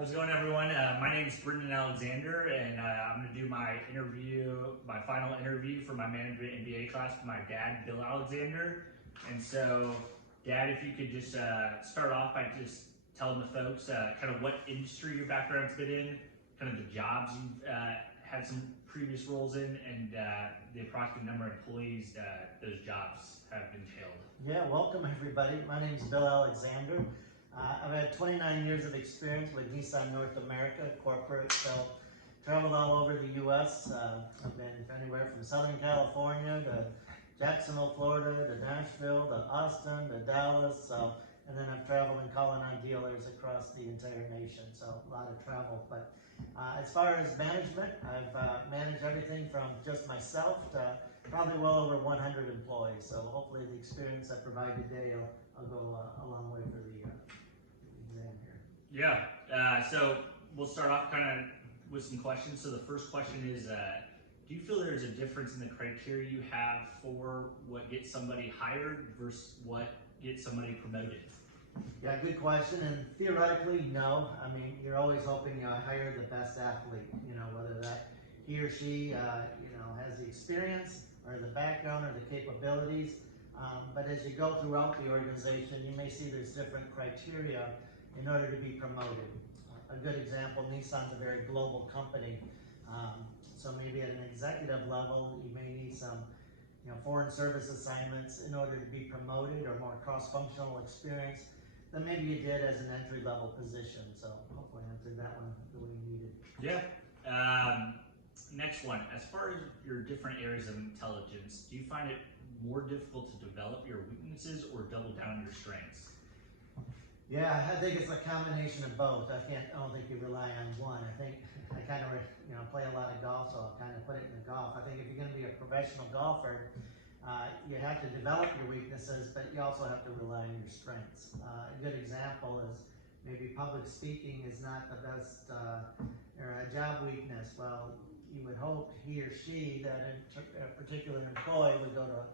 How's it going, everyone? My name is Brendan Alexander, and I'm going to do my final interview for my management MBA class with my dad, Bill Alexander. And so, Dad, if you could just start off by just telling the folks kind of what industry your background's been in, kind of the jobs you've had some previous roles in, and the approximate number of employees those jobs have entailed. Yeah, welcome everybody. My name is Bill Alexander. I've had 29 years of experience with Nissan North America corporate, so traveled all over the U.S. I've been anywhere from Southern California to Jacksonville, Florida, to Nashville, to Austin, to Dallas, and then I've traveled and calling on dealers across the entire nation, so a lot of travel. But as far as management, I've managed everything from just myself to probably well over 100 employees, so hopefully the experience I provide today will go a long way for the exam here. Yeah, so we'll start off kind of with some questions. So the first question is, do you feel there's a difference in the criteria you have for what gets somebody hired versus what gets somebody promoted? Yeah, good question. And theoretically, no. I mean, you're always hoping you hire the best athlete, whether that he or she, has the experience or the background or the capabilities. But as you go throughout the organization, you may see there's different criteria in order to be promoted. A good example, Nissan's a very global company. So maybe at an executive level, you may need some foreign service assignments in order to be promoted, or more cross-functional experience than maybe you did as an entry-level position. So hopefully I answered that one the way you needed. Yeah. Next one, as far as your different areas of intelligence, do you find it more difficult to develop your weaknesses or double down on your strengths? Yeah, I think it's a combination of both. I don't think you rely on one. I think I kind of play a lot of golf, so I'll kind of put it in the golf. I think if you're going to be a professional golfer, you have to develop your weaknesses, but you also have to rely on your strengths. A good example is maybe public speaking is not the best or a job weakness. Well, you would hope he or she, that a particular employee, would go to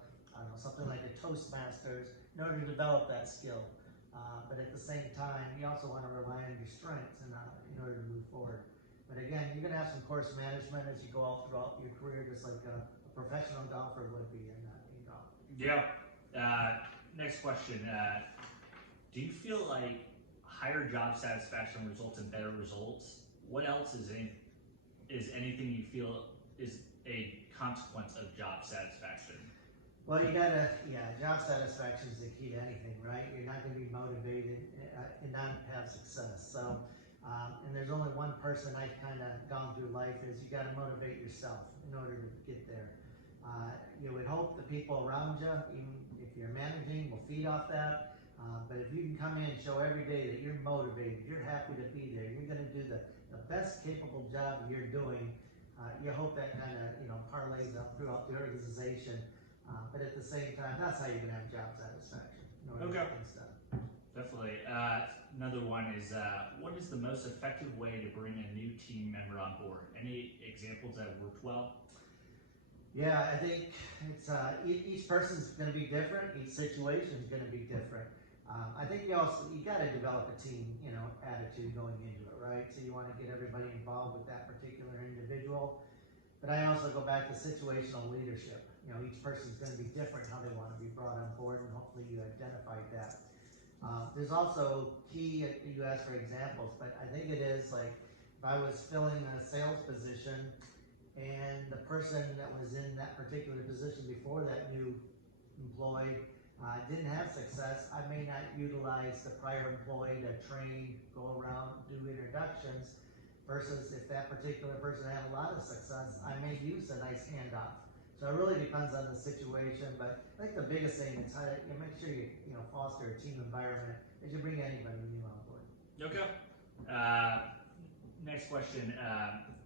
something like a Toastmasters in order to develop that skill. But at the same time, you also want to rely on your strengths in order to move forward. But again, you're going to have some course management as you go all throughout your career, just like a professional golfer would be in golf. Yeah. Next question. Do you feel like higher job satisfaction results in better results? What else is anything you feel is a consequence of job satisfaction? Well, job satisfaction is the key to anything, right? You're not going to be motivated and not have success. So, and there's only one person I've kind of gone through life is you got to motivate yourself in order to get there. You would hope the people around you, even if you're managing, will feed off that. But if you can come in and show every day that you're motivated, you're happy to be there, you're going to do the best capable job you're doing, you hope that kind of parlays up throughout the organization. But at the same time, that's how you're going to have job satisfaction. Okay. Definitely. Another one is, what is the most effective way to bring a new team member on board? Any examples that have worked well? Yeah, I think it's each person's going to be different. Each situation is going to be different. I think you got to develop a team, attitude going into it, right? So you want to get everybody involved with that particular individual. But I also go back to situational leadership. Each person's going to be different how they want to be brought on board, and hopefully you identified that. There's also key, you asked for examples, but I think it is like if I was filling a sales position and the person that was in that particular position before that new employee didn't have success, I may not utilize the prior employee to train, go around, do introductions, versus if that particular person had a lot of success, I may use a nice handoff. So it really depends on the situation, but I think the biggest thing is how you make sure you foster a team environment as you bring anybody new on board. Okay. Next question.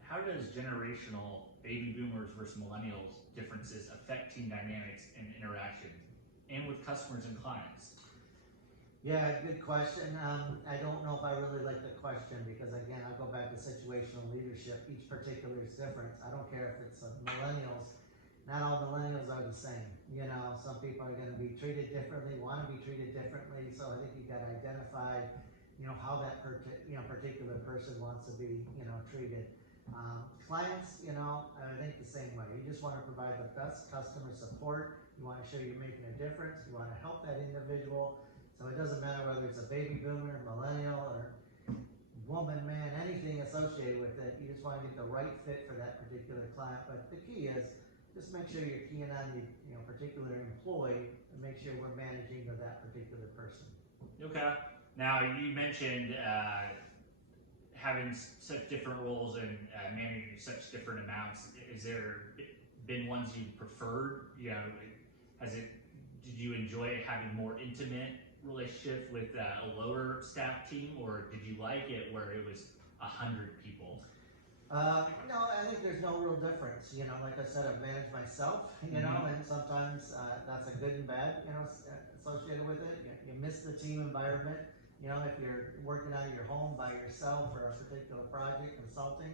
How does generational baby boomers versus millennials differences affect team dynamics and interactions, and with customers and clients? Yeah, good question. I don't know if I really like the question because, again, I'll go back to situational leadership. Each particular is different. I don't care if it's millennials. Not all millennials are the same. Some people are going to be treated differently, want to be treated differently. So I think you got to identify how that particular person wants to be, treated. Clients, I think the same way. You just want to provide the best customer support. You want to show you're making a difference. You want to help that individual. So it doesn't matter whether it's a baby boomer, millennial, or woman, man, anything associated with it. You just want to get the right fit for that particular client. But the key is just make sure you're keying on the particular employee and make sure we're managing to that particular person. Okay. Now you mentioned having such different roles and managing such different amounts. Is there been ones you preferred? Did you enjoy having more intimate relationship with a lower staff team, or did you like it where it was 100 people? No, I think there's no real difference. Like I said, I've managed myself, and sometimes that's a good and bad, associated with it. You miss the team environment. If you're working out of your home by yourself for a particular project, consulting,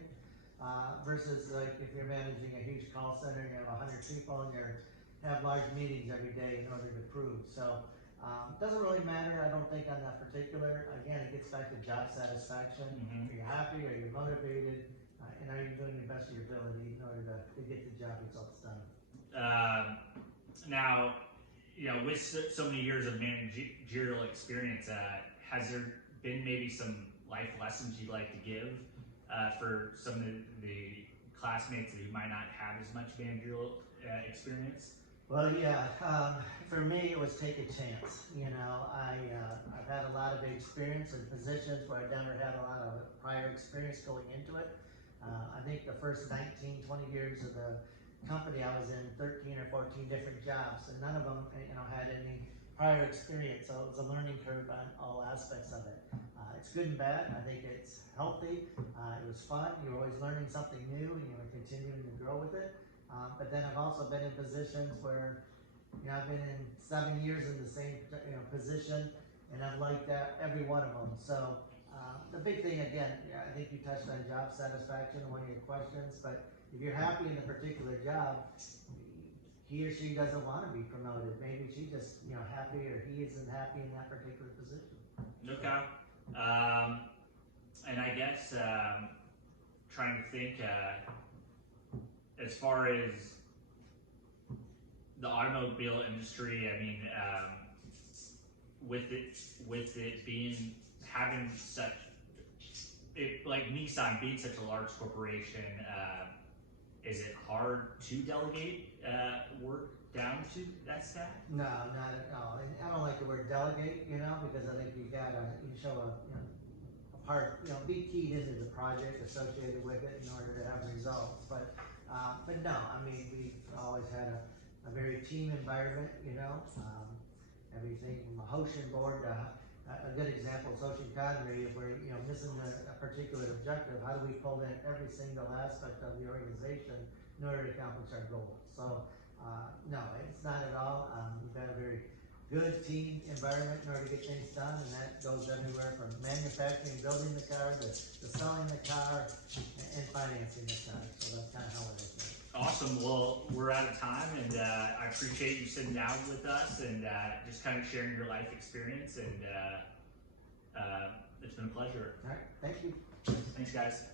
versus like if you're managing a huge call center and you have 100 people and you have large meetings every day in order to prove. So it doesn't really matter, I don't think, on that particular. Again, it gets back to job satisfaction. Are you happy? Are you motivated? And are you doing the best of your ability in order to get the job results done? Now, with so many years of managerial experience, has there been maybe some life lessons you'd like to give for some of the classmates who might not have as much managerial experience? Well, yeah, for me it was take a chance. I've had a lot of experience in positions where I've never had a lot of prior experience going into it. I think the first 19, 20 years of the company I was in 13 or 14 different jobs, and none of them had any prior experience, so it was a learning curve on all aspects of it. It's good and bad. I think it's healthy. It was fun. You're always learning something new and you're continuing to grow with it. But then I've also been in positions where I've been in 7 years in the same position, and I've liked that every one of them. So the big thing, again, I think you touched on job satisfaction in one of your questions, but if you're happy in a particular job, he or she doesn't want to be promoted. Maybe she's just happy, or he isn't happy in that particular position. Okay. And I guess trying to think as far as the automobile industry. I mean, with it being having such like Nissan being such a large corporation. Is it hard to delegate work down to that staff? No, not at all. And I don't like the word delegate, because I think you show a part, be keyed into the project associated with it in order to have results. But no, I mean, we've always had a very team environment, everything from a Hoshin board to a good example is Ocean Economy, where missing a particular objective, how do we pull in every single aspect of the organization in order to accomplish our goal? So no, it's not at all. We've had a very good team environment in order to get things done, and that goes everywhere from manufacturing, building the car, to selling the car, and financing the car. So that's kind of how it is. Awesome. Well, we're out of time, and I appreciate you sitting down with us and just kind of sharing your life experience. And it's been a pleasure. All right. Thank you. Thanks, guys.